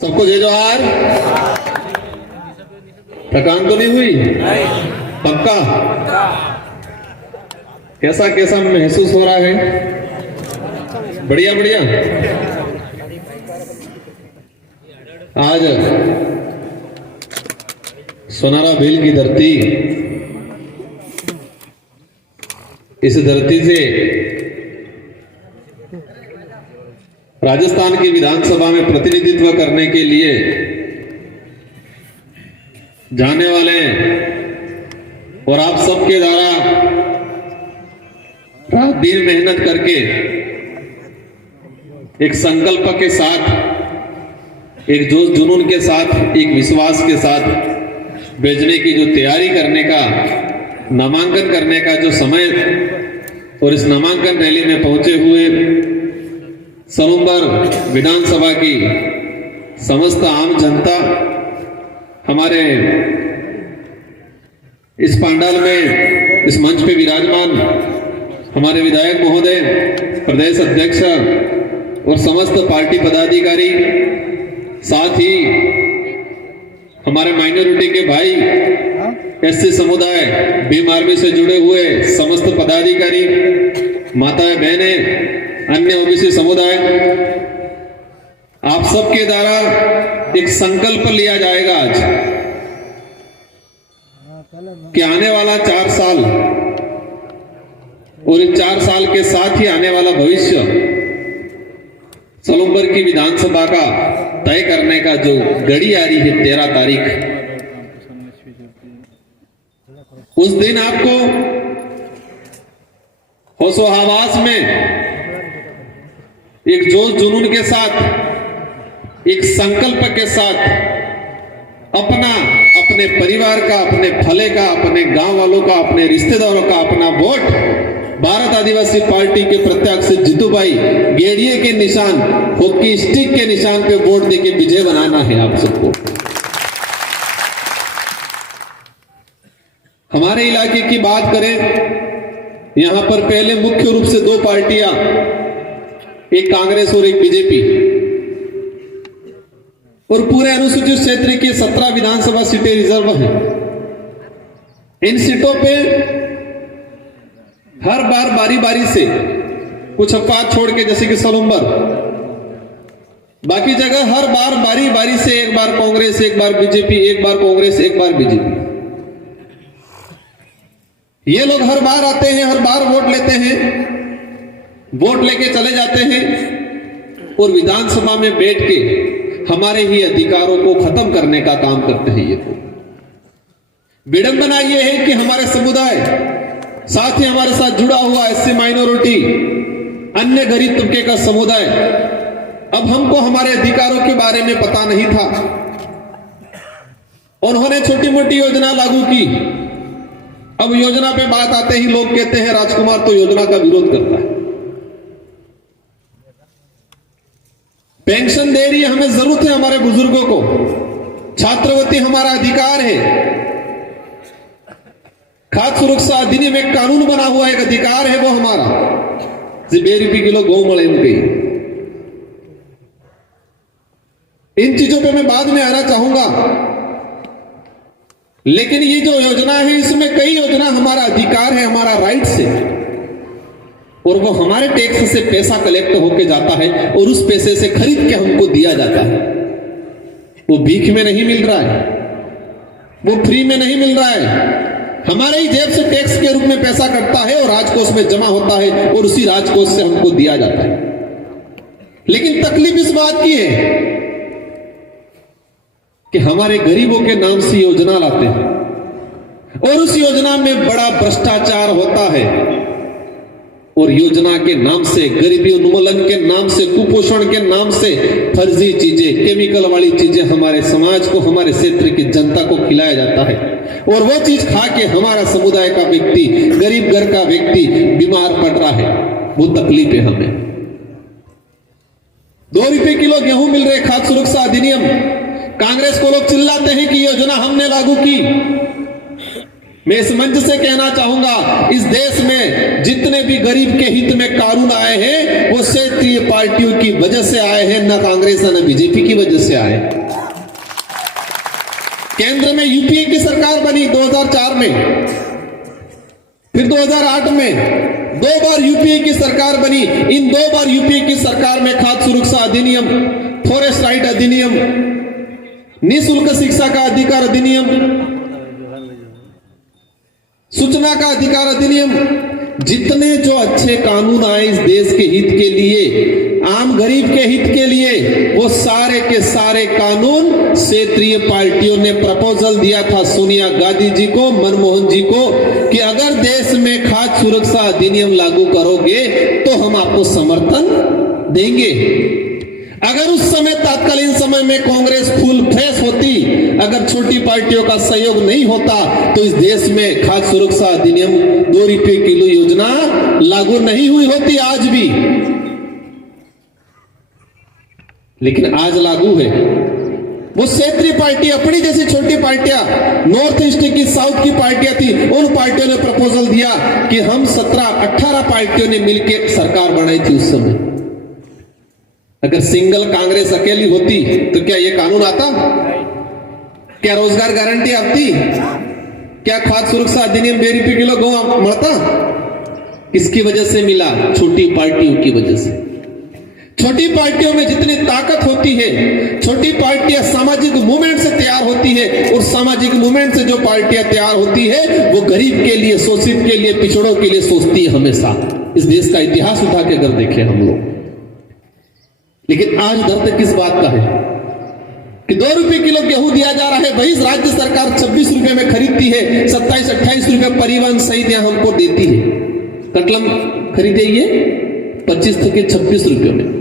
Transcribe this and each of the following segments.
सबको जय जोहार। थकान तो नहीं हुई? पक्का? कैसा कैसा महसूस हो रहा है? बढ़िया बढ़िया। आज सोनारा भील की धरती, इस धरती से राजस्थान की विधानसभा में प्रतिनिधित्व करने के लिए जाने वाले और आप सबके द्वारा रात दिन मेहनत करके एक संकल्प के साथ, एक जोश जुनून के साथ, एक विश्वास के साथ भेजने की जो तैयारी करने का, नामांकन करने का जो समय और इस नामांकन रैली में पहुंचे हुए सलूम्बर विधानसभा की समस्त आम जनता, हमारे इस पंडाल में, इस मंच पे विराजमान हमारे विधायक महोदय, प्रदेश अध्यक्ष और समस्त पार्टी पदाधिकारी, साथ ही हमारे माइनॉरिटी के भाई, एससी समुदाय, भीम आर्मी से जुड़े हुए समस्त पदाधिकारी, माताएं बहनें, अन्य ओबीसी समुदाय, आप सबके द्वारा एक संकल्प लिया जाएगा आज कि आने वाला 4 साल और इन 4 साल के साथ ही आने वाला भविष्य सलूम्बर की विधानसभा का तय करने का जो घड़ी आ रही है 13 तारीख, उस दिन आपको होशो हवास में एक जोश जुनून के साथ, एक संकल्प के साथ अपने परिवार का, अपने भले का, अपने गांव वालों का, अपने रिश्तेदारों का अपना वोट भारत आदिवासी पार्टी के प्रत्याशी जीतूभाई गेड़िए के निशान, हॉकी स्टिक के निशान पे वोट देके विजय बनाना है आप सबको। हमारे इलाके की बात करें, यहां पर पहले मुख्य रूप से 2 पार्टियां, एक कांग्रेस और एक बीजेपी, और पूरे अनुसूचित क्षेत्र की 17 विधानसभा सीटें रिजर्व हैं। इन सीटों पे हर बार बारी बारी से, कुछ अपवाद छोड़ के जैसे कि सलूम्बर, बाकी जगह हर बार बारी बारी से एक बार कांग्रेस, एक बार बीजेपी, एक बार कांग्रेस, एक बार बीजेपी, ये लोग हर बार आते हैं, हर बार वोट लेते हैं, वोट लेके चले जाते हैं और विधानसभा में बैठ के हमारे ही अधिकारों को खत्म करने का काम करते हैं। ये तो विडंबना ये है कि हमारे समुदाय, साथ ही हमारे साथ जुड़ा हुआ एससी माइनॉरिटी, अन्य गरीब तबके का समुदाय, अब हमको हमारे अधिकारों के बारे में पता नहीं था। उन्होंने छोटी मोटी योजना लागू की। अब योजना पे बात आते ही लोग कहते हैं राजकुमार तो योजना का विरोध करता है। पेंशन दे रही है, हमें जरूरत है हमारे बुजुर्गों को, छात्रवृत्ति हमारा अधिकार है, खाद्य सुरक्षा अधिनियम एक कानून बना हुआ एक अधिकार है, वो हमारा 2 रुपये किलो गौ मले गई। इन चीजों पे मैं बाद में आना चाहूंगा, लेकिन ये जो योजना है, इसमें कई योजना हमारा अधिकार है, हमारा राइट है, और वो हमारे टैक्स से पैसा कलेक्ट होके जाता है और उस पैसे से खरीद के हमको दिया जाता है। वो भीख में नहीं मिल रहा है, वो फ्री में नहीं मिल रहा है, हमारे ही जेब से टैक्स के रूप में पैसा कटता है और राजकोष में जमा होता है और उसी राजकोष से हमको दिया जाता है। लेकिन तकलीफ इस बात की है कि हमारे गरीबों के नाम से योजना लाते हैं और उस योजना में बड़ा भ्रष्टाचार होता है और योजना के नाम से, गरीबी उन्मूलन के नाम से, कुपोषण के नाम से फर्जी चीजें, केमिकल वाली चीजें हमारे समाज को, हमारे क्षेत्र की जनता को खिलाया जाता है और वो चीज खा के हमारा समुदाय का व्यक्ति, गरीब घर का व्यक्ति बीमार पड़ रहा है। वो तकलीफ है हमें। 2 रुपये किलो गेहूं मिल रहे, खाद्य सुरक्षा अधिनियम, कांग्रेस को लोग चिल्लाते हैं कि योजना हमने लागू की, मैं इस मंच से कहना चाहूंगा, इस देश में जितने भी गरीब के हित में कानून आए हैं वो क्षेत्रीय पार्टियों की वजह से आए हैं, न कांग्रेस न बीजेपी की वजह से आए। केंद्र में यूपीए की सरकार बनी 2004 में, फिर 2008 में 2 बार यूपीए की सरकार बनी। इन 2 बार यूपीए की सरकार में खाद्य सुरक्षा अधिनियम, फॉरेस्ट राइट अधिनियम, निःशुल्क शिक्षा का अधिकार अधिनियम, सूचना का अधिकार अधिनियम, जितने जो अच्छे कानून आए इस देश के हित के लिए, आम गरीब के हित के लिए, वो सारे के सारे कानून क्षेत्रीय पार्टियों ने प्रपोजल दिया था सोनिया गांधी जी को, मनमोहन जी को, कि अगर देश में खाद्य सुरक्षा अधिनियम लागू करोगे तो हम आपको समर्थन देंगे। अगर उस समय तत्कालीन समय में कांग्रेस फुल फ्रेश होती, अगर छोटी पार्टियों का सहयोग नहीं होता, तो इस देश में खाद्य सुरक्षा अधिनियम 2 रुपये किलो योजना लागू नहीं हुई होती आज भी। लेकिन आज लागू है। वो क्षेत्रीय पार्टी, अपनी जैसी छोटी पार्टियां, नॉर्थ ईस्ट की, साउथ की पार्टियां थी, उन पार्टियों ने प्रपोजल दिया कि हम 17-18 पार्टियों ने मिलकर सरकार बनाई थी उस समय। अगर सिंगल कांग्रेस अकेली होती तो क्या ये कानून आता? क्या रोजगार गारंटी आती? क्या खाद्य सुरक्षा अधिनियम 2 रुपये किलो गेहूं मिलता? किसकी वजह से मिला? छोटी पार्टियों की वजह से। छोटी पार्टियों में जितनी ताकत होती है, छोटी पार्टियां सामाजिक मूवमेंट से तैयार होती है, और सामाजिक मूवमेंट से जो पार्टियां तैयार होती है वो गरीब के लिए, शोषित के लिए, पिछड़ों के लिए सोचती है हमेशा। इस देश का इतिहास उठा के अगर देखें हम लोग, लेकिन आज दर्द किस बात का है कि 2 रुपये किलो गेहूं दिया जा रहा है, वही राज्य सरकार 26 रुपए में खरीदती है, 27-28 रुपए परिवहन सहित यहां हमको देती है। कटलम खरीदेंगे 25 के 26 रुपये में।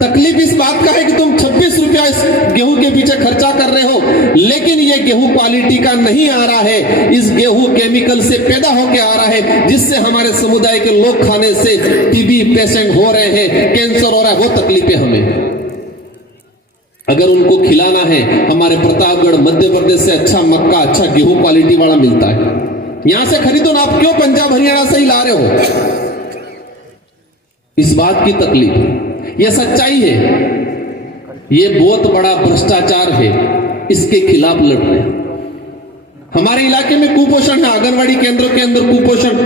तकलीफ इस बात का है कि तुम 26 रुपया इस गेहूं के पीछे खर्चा कर रहे हो, लेकिन ये गेहूं क्वालिटी का नहीं आ रहा है। इस गेहूं केमिकल से पैदा होकर आ रहा है, जिससे हमारे समुदाय के लोग खाने से टीबी पेशेंट हो रहे हैं, कैंसर हो रहा है। वो तकलीफें हमें अगर उनको खिलाना है, हमारे प्रतापगढ़ मध्य प्रदेश से अच्छा मक्का, अच्छा गेहूं क्वालिटी वाला मिलता है, यहां से खरीदो ना। आप क्यों पंजाब हरियाणा से ही ला रहे हो? इस बात की तकलीफ, यह सच्चाई है, यह बहुत बड़ा भ्रष्टाचार है, इसके खिलाफ लड़ रहे हैं। हमारे इलाके में कुपोषण है, आंगनवाड़ी केंद्रों के अंदर कुपोषण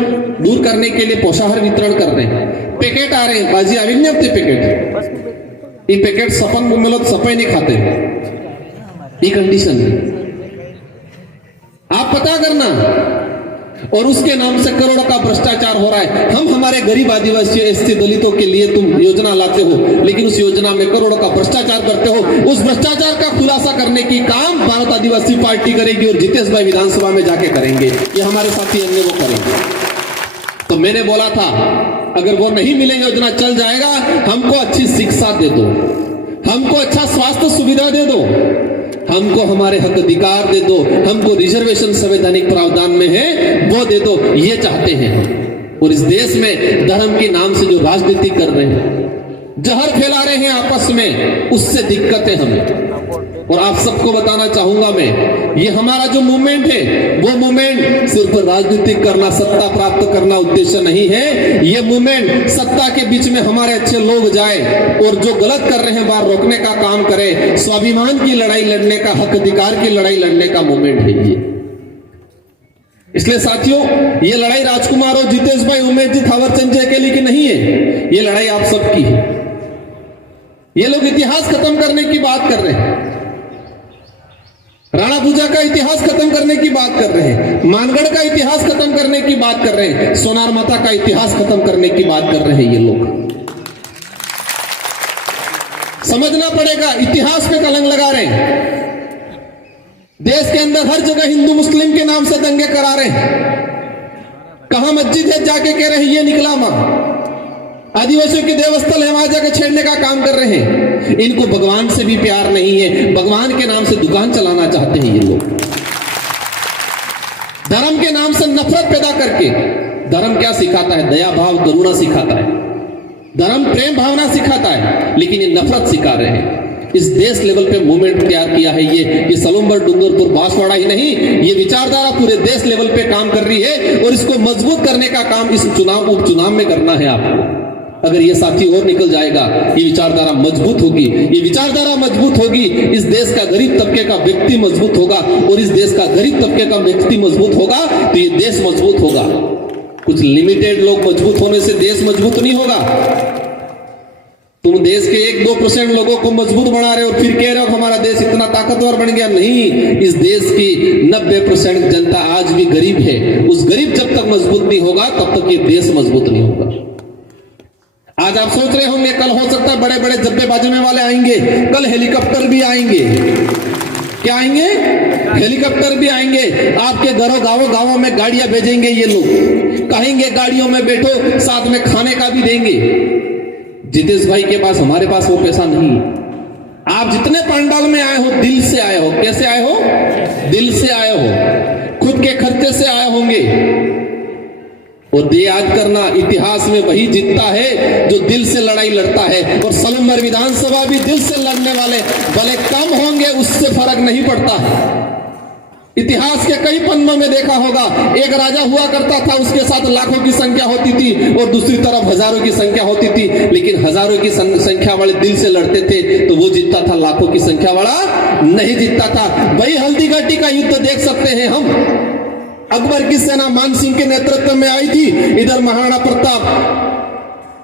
दूर करने के लिए पोषाहार वितरण कर रहे हैं। पैकेट आ रहे हैं, बाजी आविज्ञ होते पैकेट, ये पैकेट सपन मिलो सपे नहीं खाते, ये कंडीशन है। आप पता करना, और उसके नाम से करोड़ों का भ्रष्टाचार हो रहा है। हम हमारे गरीब आदिवासियों, एससी दलितों के लिए तुम योजना लाते हो, लेकिन उस योजना में करोड़ों का भ्रष्टाचार करते हो। उस भ्रष्टाचार का खुलासा करने की काम भारत आदिवासी पार्टी करेगी, और जितेश भाई विधानसभा में जाके करेंगे, ये हमारे साथी अन्य वो करेंगे। तो मैंने बोला था, अगर वो नहीं मिले योजना चल जाएगा, हमको अच्छी शिक्षा दे दो, हमको अच्छा स्वास्थ्य सुविधा दे दो, हमको हमारे हक अधिकार दे दो, हमको रिजर्वेशन संवैधानिक प्रावधान में है वो दे दो, ये चाहते हैं हम। और इस देश में धर्म के नाम से जो राजनीति कर रहे हैं, जहर फैला रहे हैं आपस में, उससे दिक्कत है हमें। और आप सबको बताना चाहूंगा मैं, ये हमारा जो मूवमेंट है, वो मूवमेंट सिर्फ राजनीति करना, सत्ता प्राप्त करना उद्देश्य नहीं है। ये मूवमेंट सत्ता के बीच में हमारे अच्छे लोग जाए और जो गलत कर रहे हैं बाहर रोकने का काम करे, स्वाभिमान की लड़ाई लड़ने का, हक अधिकार की लड़ाई लड़ने का मूवमेंट है ये। इसलिए साथियों, ये लड़ाई राजकुमार और जितेश भाई, उमेश जी, थावरचंद जी अकेले की नहीं है, ये लड़ाई आप सबकी है। ये लोग इतिहास खत्म करने की बात कर रहे हैं, राणा पूजा का इतिहास खत्म करने की बात कर रहे हैं, मानगढ़ का इतिहास खत्म करने की बात कर रहे हैं, सोनार माता का इतिहास खत्म करने की बात कर रहे हैं। ये लोग समझना पड़ेगा, इतिहास पे कलंक लगा रहे हैं। देश के अंदर हर जगह हिंदू मुस्लिम के नाम से दंगे करा रहे हैं। कहां मस्जिद है जाके कह रहे हैं ये निकला मां, आदिवासियों के देवस्थल है वहां जाके छेड़ने का काम कर रहे हैं। इनको भगवान से भी प्यार नहीं है, भगवान के नाम से दुकान चलाना चाहते हैं ये लोग। धर्म के नाम से नफरत पैदा करके, धर्म क्या सिखाता है? दया भाव करुणा सिखाता है, धर्म प्रेम भावना सिखाता है, लेकिन ये नफरत सिखा रहे हैं। इस देश लेवल पे मूवमेंट तैयार किया है। ये सलूम्बर, डूंगरपुर, बांसवाड़ा ही नहीं, ये विचारधारा पूरे देश लेवल पे काम कर रही है और इसको मजबूत करने का काम इस चुनाव उपचुनाव में करना है आपको। अगर ये साथी और निकल जाएगा, ये विचारधारा मजबूत होगी। ये विचारधारा मजबूत होगी, इस देश का गरीब तबके का व्यक्ति मजबूत होगा, और इस देश का गरीब तबके का व्यक्ति मजबूत होगा तो ये देश मजबूत होगा। कुछ लिमिटेड लोग मजबूत होने से देश मजबूत नहीं होगा। तुम देश के 1-2% लोगों को मजबूत बना रहे हो, फिर कह रहे हो हमारा देश इतना ताकतवर बन गया। नहीं, इस देश की 90% जनता आज भी गरीब है। उस गरीब जब तक मजबूत नहीं होगा तब तक ये देश मजबूत नहीं होगा। आज आप सोच रहे होंगे कल हो सकता है बड़े बड़े जब्बे बाजने वाले आएंगे, कल हेलीकॉप्टर भी आएंगे। क्या आएंगे? हेलीकॉप्टर भी आएंगे। आपके गांवों में गाड़ियां भेजेंगे ये लोग, कहेंगे गाड़ियों में बैठो, साथ में खाने का भी देंगे। जितेश भाई के पास, हमारे पास वो पैसा नहीं। आप जितने पंडाल में आए हो, दिल से आए हो। कैसे आए हो? दिल से आए हो, खुद के खर्चे से आए होंगे। और याद करना, इतिहास में वही जीतता है जो दिल से लड़ाई लड़ता है। और सलूम्बर विधानसभा भी दिल से लड़ने वाले भले कम होंगे, उससे फर्क नहीं पड़ता। इतिहास के कई पन्नों में देखा होगा, एक राजा हुआ करता था, उसके साथ लाखों की संख्या होती थी और दूसरी तरफ हजारों की संख्या होती थी। लेकिन हजारों की संख्या वाले दिल से लड़ते थे तो वो जीतता था, लाखों की संख्या वाला नहीं जीतता था। वही हल्दीघाटी का युद्ध देख सकते हैं हम। अकबर की सेना मानसिंह के नेतृत्व में आई थी, इधर महाराणा प्रताप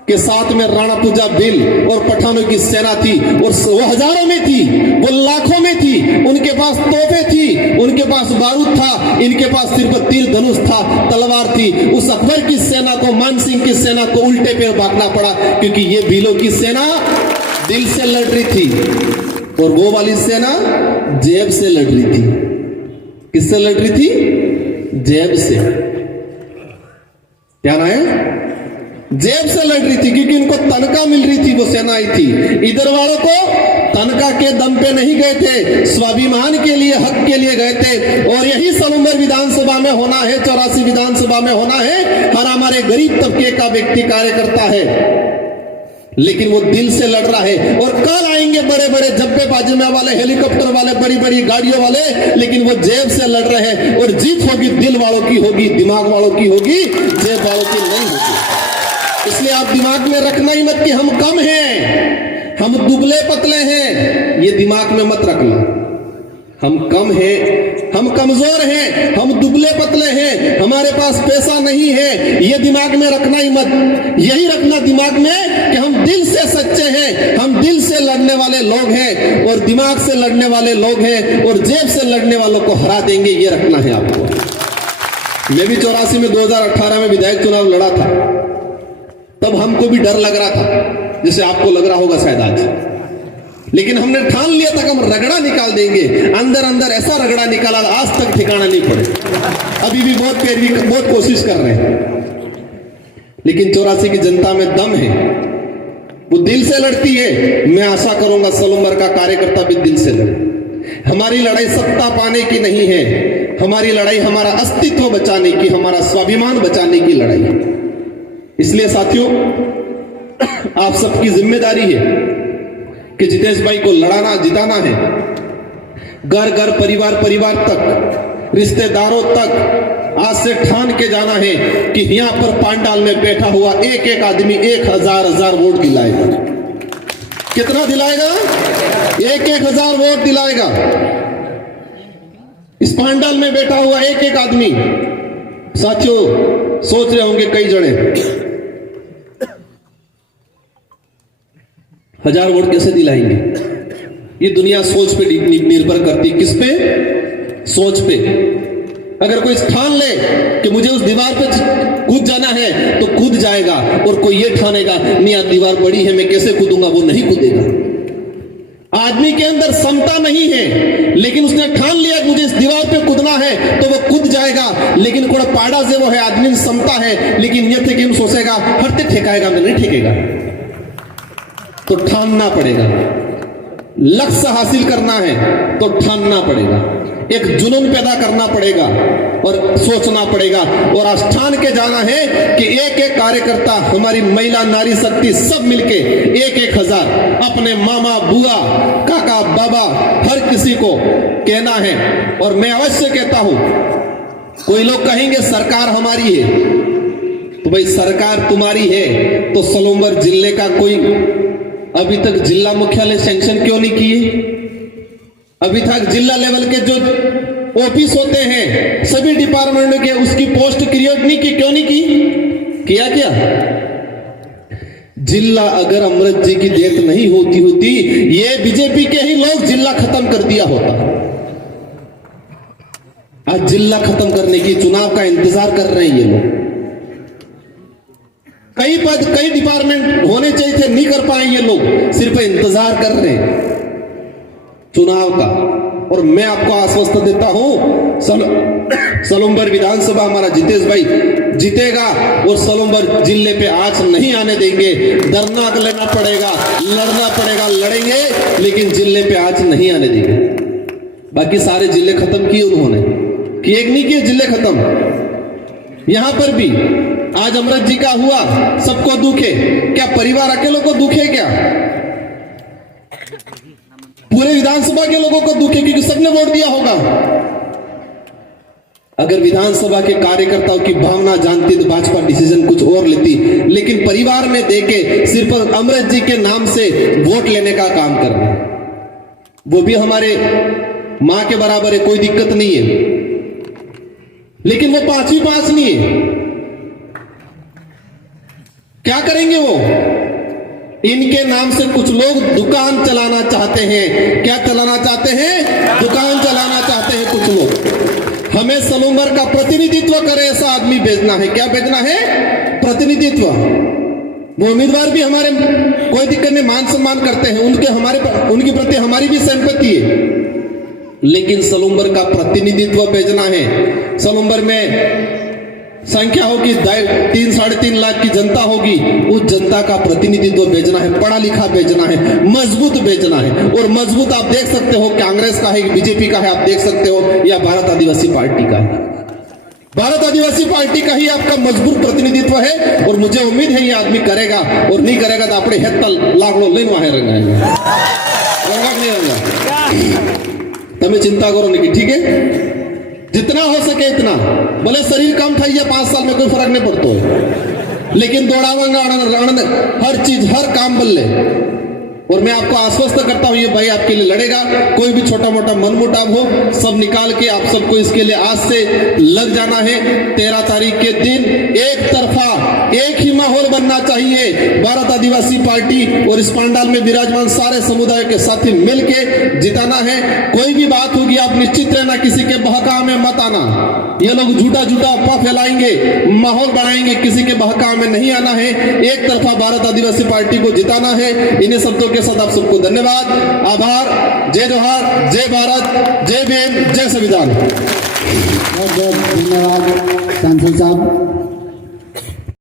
के साथ में राणा पूजा बिल और पठानों की सेना थी, और वो हजारों में थी, वो लाखों में थी। उनके पास तोपे थी, उनके पास बारूद था, इनके पास सिर्फ तीर धनुष था, तलवार थी। उस अकबर की सेना को, मानसिंह की सेना को उल्टे पैर भागना पड़ा, क्योंकि ये भीलों की सेना दिल से लड़ रही थी और वो वाली सेना जेब से लड़ रही थी। किससे लड़ रही थी? जेब से। क्या ना है? जेब से लड़ रही थी, क्योंकि उनको तनख्वाह मिल रही थी, वो सेना आई थी। इधर वालों को तनख्वाह के दम पे नहीं गए थे, स्वाभिमान के लिए, हक के लिए गए थे। और यही सलूम्बर विधानसभा में होना है, 84 विधानसभा में होना है। हर हमारे गरीब तबके का व्यक्ति कार्यकर्ता है, लेकिन वो दिल से लड़ रहा है। और कल आएंगे बड़े बड़े जब्बे बाजने वाले, हेलीकॉप्टर वाले, बड़ी बड़ी गाड़ियों वाले, लेकिन वो जेब से लड़ रहे हैं। और जीत होगी दिल वालों की होगी, दिमाग वालों की होगी, जेब वालों की नहीं होगी। इसलिए आप दिमाग में रखना ही मत कि हम कम हैं, हम दुबले पतले हैं, ये दिमाग में मत रखना। हम कम हैं, हम कमजोर हैं, हम दुबले पतले हैं, हमारे पास पैसा नहीं है, ये दिमाग में रखना ही मत। यही रखना दिमाग में कि हम दिल से सच्चे हैं, हम दिल से लड़ने वाले लोग हैं और दिमाग से लड़ने वाले लोग हैं और जेब से लड़ने वालों को हरा देंगे, ये रखना है आपको। मैं भी 84 में 2018 में विधायक चुनाव लड़ा था, तब हमको भी डर लग रहा था, जैसे आपको लग रहा होगा शायद आज। लेकिन हमने ठान लिया था कि हम रगड़ा निकाल देंगे। अंदर अंदर ऐसा रगड़ा निकाला, आज तक ठिकाना नहीं पड़े। अभी भी बहुत पैरवी, बहुत कोशिश कर रहे हैं, लेकिन 84 की जनता में दम है, वो दिल से लड़ती है। मैं आशा करूंगा सलूम्बर का कार्यकर्ता भी दिल से लड़े। हमारी लड़ाई सत्ता पाने की नहीं है, हमारी लड़ाई हमारा अस्तित्व बचाने की, हमारा स्वाभिमान बचाने की लड़ाई है। इसलिए साथियों, आप सबकी जिम्मेदारी है कि जितेश भाई को लड़ाना, जिताना है। घर घर, परिवार परिवार तक, रिश्तेदारों तक आज से ठान के जाना है कि यहां पर पांडाल में बैठा हुआ एक एक आदमी 1000 वोट दिलाएगा। कितना दिलाएगा? 1000 वोट दिलाएगा। इस पांडाल में बैठा हुआ एक एक आदमी। साथियों, सोच रहे होंगे कई जने 1000 वोट कैसे दिलाएंगे? ये दुनिया सोच पे निर्भर करती। किस पे? सोच पे। अगर कोई ठान ले कि मुझे उस दीवार पे कूद जाना है तो कूद जाएगा, और कोई ये ठानेगा नहीं यार दीवार बड़ी है मैं कैसे कूदूंगा, वो नहीं कूदेगा। आदमी के अंदर क्षमता नहीं है, लेकिन उसने ठान लिया कि मुझे इस दीवार पे कूदना है तो वो कूद जाएगा। लेकिन कोई पाड़ा से वो है, आदमी में क्षमता है, लेकिन ये थे कि सोचेगा हटते ठेकाएगा, मैं नहीं ठेकेगा। तो ठानना पड़ेगा। लक्ष्य हासिल करना है तो ठानना पड़ेगा। एक जुनून पैदा करना पड़ेगा और सोचना पड़ेगा और आस्थान के जाना है कि एक एक कार्यकर्ता, हमारी महिला नारी शक्ति सब मिलके 1,000 अपने मामा बुआ काका बाबा हर किसी को कहना है। और मैं अवश्य कहता हूं, कोई लोग कहेंगे सरकार हमारी है, तो भाई सरकार तुम्हारी है तो सलूमबर जिले का कोई अभी तक जिला मुख्यालय सैंक्शन क्यों नहीं किए? अभी तक जिला लेवल के जो ऑफिस होते हैं सभी डिपार्टमेंट के उसकी पोस्ट क्रिएट नहीं की, क्यों नहीं की? किया क्या? जिला अगर अमृत जी की डेथ नहीं होती ये बीजेपी के ही लोग जिला खत्म कर दिया होता। आज जिला खत्म करने की चुनाव का इंतजार कर रहे हैं ये लोग। कई पद कई डिपार्टमेंट होने चाहिए थे, नहीं कर पाए ये लोग, सिर्फ इंतजार कर रहे हैं चुनाव का। और मैं आपको आश्वस्त देता हूं, सलूमबर विधानसभा हमारा जितेश भाई जीतेगा और सलूमबर जिले पे आंच नहीं आने देंगे। धरना लेना पड़ेगा, लड़ना पड़ेगा, लड़ेंगे, लेकिन जिले पे आंच नहीं आने देंगे। बाकी सारे जिले खत्म किए उन्होंने, कि एक नहीं किए जिले खत्म। यहां पर भी आज अमृत जी का हुआ, सबको दुख है क्या? परिवार अकेलों को दुख है क्या? पूरे विधानसभा के लोगों को दुख है, क्योंकि सबने वोट दिया होगा। अगर विधानसभा के कार्यकर्ताओं की भावना जानती तो भाजपा डिसीजन कुछ और लेती, लेकिन परिवार में देके सिर्फ अमृत जी के नाम से वोट लेने का काम कर रहे हैं। वो भी हमारे मां के बराबर है, कोई दिक्कत नहीं है, लेकिन वो 5वीं पास नहीं है। क्या करेंगे वो? इनके नाम से कुछ लोग दुकान चलाना चाहते हैं। क्या चलाना चाहते हैं? दुकान चलाना चाहते हैं कुछ लोग। हमें सलूमबर का प्रतिनिधित्व करे ऐसा आदमी भेजना है। क्या भेजना है? प्रतिनिधित्व। वो उम्मीदवार भी हमारे कोई दिक्कत नहीं, मान सम्मान करते हैं, उनके प्रति हमारी भी सिंपैथी है, लेकिन सलूमबर का प्रतिनिधित्व भेजना है। सलूमबर में संख्या होगी 3-3.5 लाख की जनता होगी, उस जनता का प्रतिनिधित्व भेजना है, पढ़ा लिखा भेजना है, मजबूत भेजना है। और मजबूत आप देख सकते हो कांग्रेस का है, बीजेपी का है, आप देख सकते हो, या भारत आदिवासी पार्टी का है। भारत आदिवासी पार्टी का ही आपका मजबूत प्रतिनिधित्व है। और मुझे उम्मीद है ये आदमी करेगा, और नहीं करेगा तो अपने हेतल लागलो लेन वहां रंगा नहीं रंगा। तमें चिंता करो नहीं, ठीक है? जितना हो सके इतना, भले शरीर कम था, 5 साल में कोई फर्क नहीं पड़ता है, लेकिन दौड़ावांगा हर चीज हर काम बल्ले। और मैं आपको आश्वस्त करता हूं ये भाई आपके लिए लड़ेगा। कोई भी छोटा मोटा मनमुटाव हो सब निकाल के आप सबको इसके लिए आज से लग जाना है। 13 तारीख के दिन एक तरफा एक ही माहौल बनना चाहिए। भारत आदिवासी पार्टी और इस पंडाल में विराजमान सारे समुदाय के साथी मिलके जिताना है। कोई भी बात होगी आप निश्चित रहना, किसी के बहकाव में मत आना। ये लोग झूठा झूठा अफवाह फैलाएंगे, माहौल बढ़ाएंगे, किसी के बहकाव में नहीं आना है। एक तरफा भारत आदिवासी पार्टी को जिताना है। इन्हीं शब्दों के साथ आप सबको धन्यवाद, आभार। जय जोहार, जय भारत, जय भीम, जय संविधान। बहुत बहुत धन्यवाद सांसद साहब।